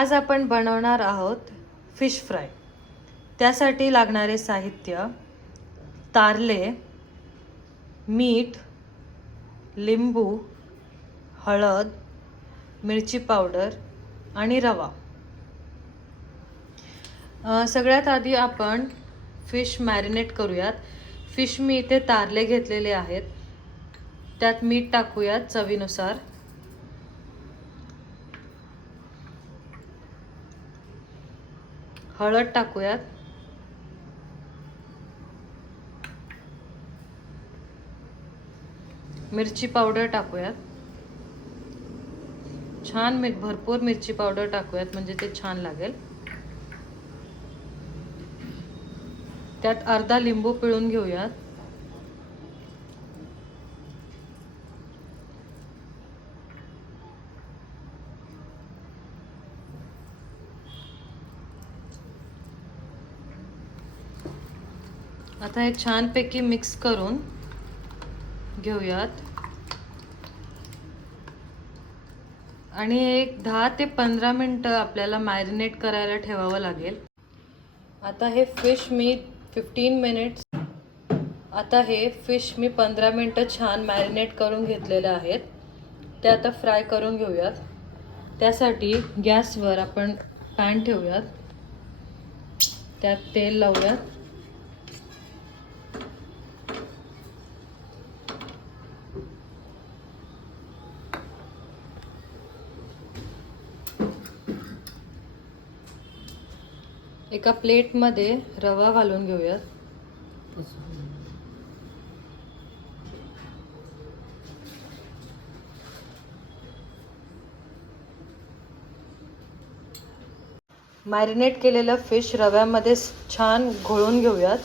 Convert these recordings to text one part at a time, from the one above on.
आज आपण बनवणार आहोत फिश फ्राय। त्यासाठी लागणारे साहित्य: कारले, मीठ, लिंबू, हळद, मिरची पावडर आणि रवा। सगळ्यात आधी आपण फिश मॅरिनेट करूयात। फिश मी इथे कारले घेतलेले आहेत, त्यात मीठ टाकूयात चवीनुसार। हळद टाकूयात, मिरची पावडर टाकूयात, छान भरपूर मिरची पावडर टाकूयात म्हणजे ते छान लागेल। त्यात अर्धा लिंबू पिळून घेऊयात। आता हे छानपैकी मिक्स करून घेऊयात आणि एक 10 ते 15 मिनिटं आपल्याला मॅरिनेट करायला ठेवावं लागेल। आता हे फिश मी 15 मिनिटं छान मॅरिनेट करून घेतलेले आहेत। ते आता फ्राय करून घेऊयात। त्यासाठी गॅसवर आपण पॅन ठेवूयात, त्यात तेल लावूयात। एका प्लेटमध्ये रवा घालून घेऊयात। मॅरिनेट केलेलं फिश रव्यामध्ये छान घोळून घेऊयात।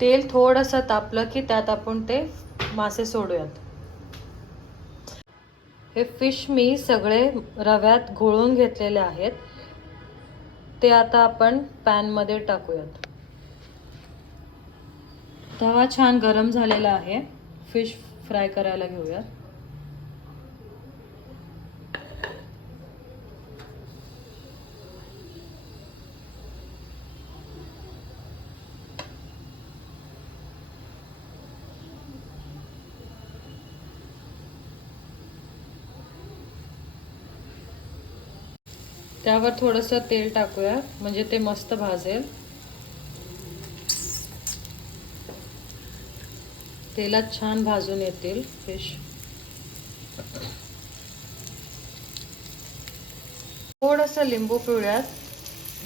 तेल थोडंसं तापलं की त्यात आपण ते मासे सोडूयात। हे फिश मी सगळे रव्यात घोळून घेतलेले आहेत, ते आता आपण पॅन मध्ये टाकूयात। तवा छान गरम झालेला आहे, फिश फ्राय करायला घेऊयात। त्यावर थोडंसं तेल टाकूया म्हणजे ते मस्त भाजेल। तेलात छान भाजून येतील फिश। थोडंसं लिंबू पिळूयात,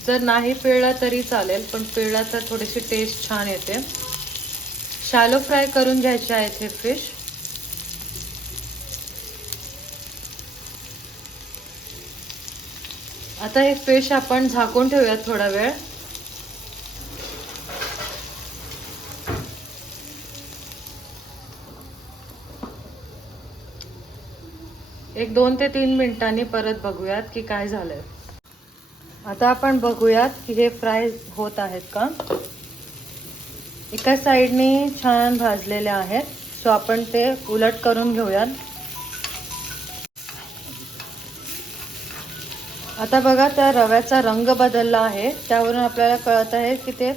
जर नाही पिळला तरी चालेल, पण पिळला तर थोडीशी टेस्ट छान येते। शॅलो फ्राय करून घ्यायचे आहेत हे फिश। आता हे फिश आपण झाकून ठेवूयात थोडा वेळ। एक 2 ते 3 मिनिटांनी परत बघूयात की काय झालंय। आता आपण बघूयात की हे फ्राय होत आहेत का। एका साइडने छान भाजलेले आहेत, सो आपण ते उलट करून घेऊयात। आता बघा त्या रव्याचा रंग बदलला आहे, त्यावरून आपल्याला कळत आहे की ते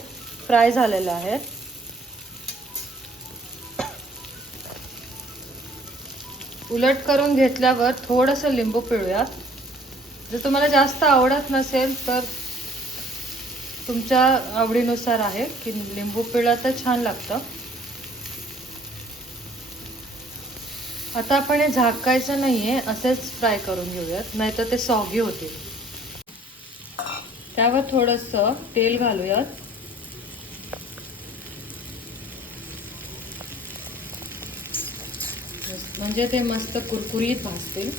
फ्राय झालेले आहेत। उलट करून घेतल्यावर थोडंसं लिंबू पिळूयात। जर तुम्हाला जास्त आवडत नसेल तर तुमच्या आवडीनुसार आहे की लिंबू पिळला तर छान लागतं। आता आपण हे झाकायचं नाहीये, असेच फ्राय करून घेऊयात, नाहीतर ते सॉगी होतील। त्यावर थोडंसं तेल घालूयात। म्हणजे ते मस्त कुरकुरीत भाजतील।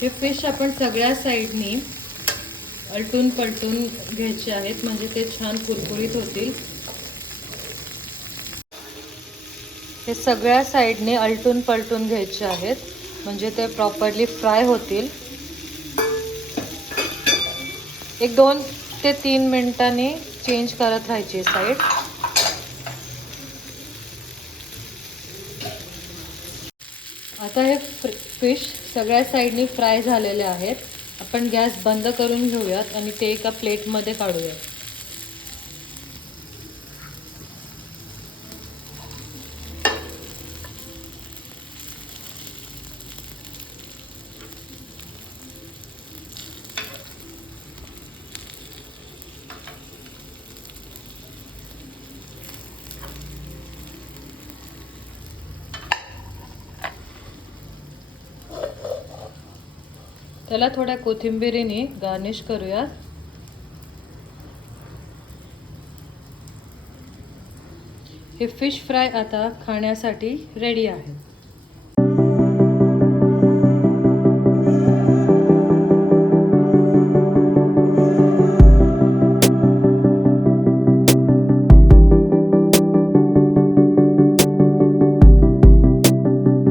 हे फिश आपण सगळ्या साइडनी अलटून पलटून घ्यायचे आहेत म्हणजे ते छान कुरकुरीत होतील। हे सगळ्या साइडने अलटून पलटून घ्यायचे आहेत म्हणजे ते प्रॉपरली फ्राय होतील। एक ते 3 मिनिटांनी चेंज करत राहायची साईड. आता हे फिश सगळ्या साईडनी फ्राय झालेले आहेत. आपण गॅस बंद करून घेऊयात आणि ते एका प्लेटमध्ये काढूयात. त्याला थोड्या कोथिंबिरीने गार्निश करूयात. हे फिश फ्राय आता खाण्यासाठी रेडी आहे.